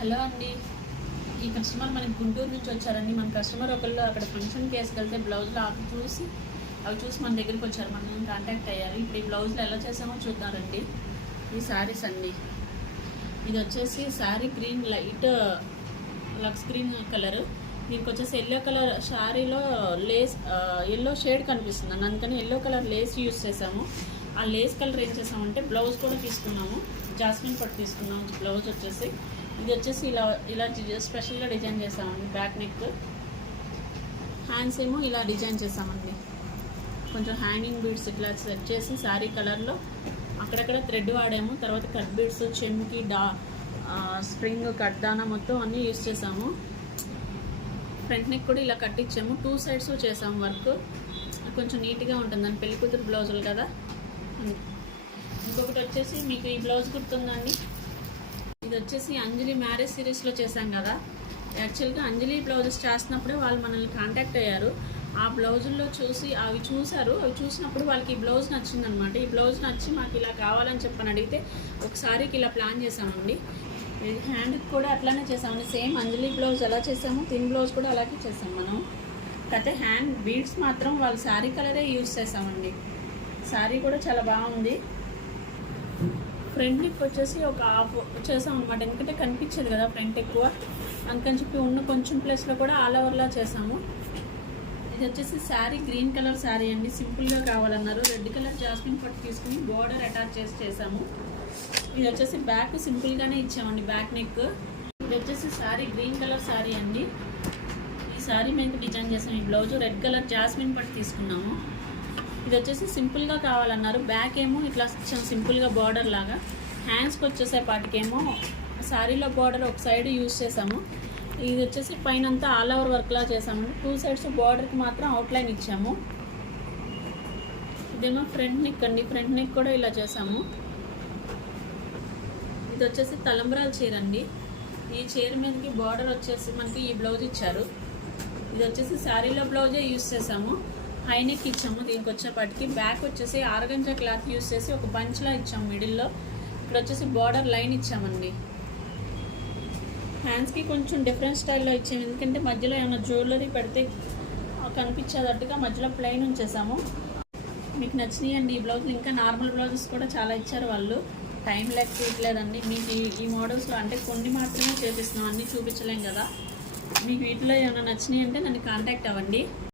Hello అండి. ఈ customer మనకి గుంటూరు నుంచి వచ్చారండి. మన కస్టమర్ ఒకళ్ళు అక్కడ ఫంక్షన్కి వేసుకెళ్తే బ్లౌజ్లో అవి చూసి మన దగ్గరికి వచ్చారు, మనల్ని కాంటాక్ట్ అయ్యారు. ఇప్పుడు ఈ బ్లౌజ్లో ఎలా చేసామో చూద్దారండి. ఈ శారీస్ అండి, ఇది వచ్చేసి sari green light lux green colour, దీనికి వచ్చేసి ఎల్లో కలర్ శారీలో లేస్ ఎల్లో షేడ్ కనిపిస్తుంది, అందుకని ఎల్లో కలర్ లేస్ యూస్ చేసాము. ఆ లేస్ కలర్ ఏం చేసామంటే బ్లౌజ్ కూడా తీసుకున్నాము, జాస్మిన్ పట్టు తీసుకున్నాము. బ్లౌజ్ వచ్చేసి ఇది వచ్చేసి ఇలా స్పెషల్గా డిజైన్ చేసామండి. బ్యాక్ నెక్, హ్యాండ్స్ ఏమో ఇలా డిజైన్ చేసామండి. కొంచెం హ్యాంగింగ్ బీడ్స్ ఇట్లా సెట్ చేసి శారీ కలర్లో అక్కడక్కడ థ్రెడ్ వాడాము. తర్వాత కట్ బీడ్స్, చెమ్కి, స్ప్రింగ్, కట్దానా మొత్తం అన్నీ యూస్ చేసాము. ఫ్రంట్ నెక్ కూడా ఇలా కట్టించాము. 2 సైడ్స్ చేసాము వర్క్, కొంచెం నీట్గా ఉంటుందని. పెళ్లి కూతురు బ్లౌజులు కదా. ఇంకొకటి వచ్చేసి మీకు ఈ బ్లౌజ్ గుర్తుందండి, ఇది వచ్చేసి అంజలి మ్యారేజ్ సిరీస్లో చేశాం కదా. యాక్చువల్గా అంజలి బ్లౌజెస్ చేస్తున్నప్పుడే వాళ్ళు మనల్ని కాంటాక్ట్ అయ్యారు. ఆ బ్లౌజుల్లో చూసి అవి చూసినప్పుడు వాళ్ళకి ఈ బ్లౌజ్ నచ్చిందనమాట. ఈ బ్లౌజ్ నచ్చి మాకు ఇలా కావాలని చెప్పని అడిగితే ఒకసారికి ఇలా ప్లాన్ చేసామండి. హ్యాండ్కి కూడా అట్లానే చేసామండి. సేమ్ అంజలి బ్లౌజ్ ఎలా చేసామో థిన్ బ్లౌజ్ కూడా అలాగే చేసాం మనం. అయితే హ్యాండ్ బీడ్స్ మాత్రం వాళ్ళ శారీ కలరే యూజ్ చేసామండి. శారీ కూడా చాలా బాగుంది. ఫ్రంట్ నెక్ వచ్చేసి ఒక హాఫ్ చేసాం అనమాట, ఎందుకంటే కనిపించేది కదా ఫ్రంట్ ఎక్కువ, అందుకని చెప్పి ఉన్న కొంచెం ప్లేస్లో కూడా ఆల్ ఓవర్లా చేసాము. ఇది వచ్చేసి శారీ గ్రీన్ కలర్ శారీ అండి, సింపుల్గా కావాలన్నారు. రెడ్ కలర్ జాస్మిన్ పట్టు తీసుకుని బోర్డర్ అటాచ్ చేసాము. ఇది వచ్చేసి బ్యాక్ సింపుల్గానే ఇచ్చామండి, బ్యాక్ నెక్. ఇది వచ్చేసి శారీ గ్రీన్ కలర్ శారీ అండి. ఈ శారీ మీద డిజైన్ చేసాము. ఈ బ్లౌజ్ రెడ్ కలర్ జాస్మిన్ పట్టు తీసుకున్నాము. ఇది వచ్చేసి సింపుల్గా కావాలన్నారు. బ్యాక్ ఏమో ఇట్లా సింపుల్గా బార్డర్ లాగా, హ్యాండ్స్కి వచ్చేసేపాటికేమో శారీలో బార్డర్ ఒక సైడ్ యూజ్ చేసాము. ఇది వచ్చేసి పైన అంతా ఆల్ ఓవర్ వర్క్లా చేసాము. 2 సైడ్స్ బార్డర్కి మాత్రం అవుట్లైన్ ఇచ్చాము. ఇదేమో ఫ్రంట్ నెక్ అండి, ఫ్రంట్ నెక్ కూడా ఇలా చేసాము. ఇది వచ్చేసి తలంబ్రాల చీర అండి. ఈ చీర మీదకి బార్డర్ వచ్చేసి మనకి ఈ బ్లౌజ్ ఇచ్చారు. ఇది వచ్చేసి శారీలో బ్లౌజే యూజ్ చేసాము. హై నెక్ ఇచ్చాము. దీనికి వచ్చేపాటికి బ్యాక్ వచ్చేసి ఆర్గంజా క్లాత్ యూస్ చేసి ఒక బంచ్లా ఇచ్చాము మిడిల్లో. ఇక్కడ వచ్చేసి బార్డర్ లైన్ ఇచ్చామండి. హ్యాండ్స్కి కొంచెం డిఫరెంట్ స్టైల్లో ఇచ్చాము, ఎందుకంటే మధ్యలో ఏమైనా జ్యువెలరీ పెడితే కనిపించేటట్టుగా మధ్యలో ప్లెయిన్ ఉంచేసాము. మీకు నచ్చినాయండి ఈ బ్లౌజులు. ఇంకా నార్మల్ బ్లౌజెస్ కూడా చాలా ఇచ్చారు వాళ్ళు, టైం లెక్క ఇవ్వలేదండి. మీకు ఈ మోడల్స్లో అంటే కొన్ని మాత్రమే చేపిస్తున్నాం, అన్నీ చూపించలేం కదా. మీకు వీటిలో ఏమైనా నచ్చినాయి అంటే నన్ను కాంటాక్ట్ అవ్వండి.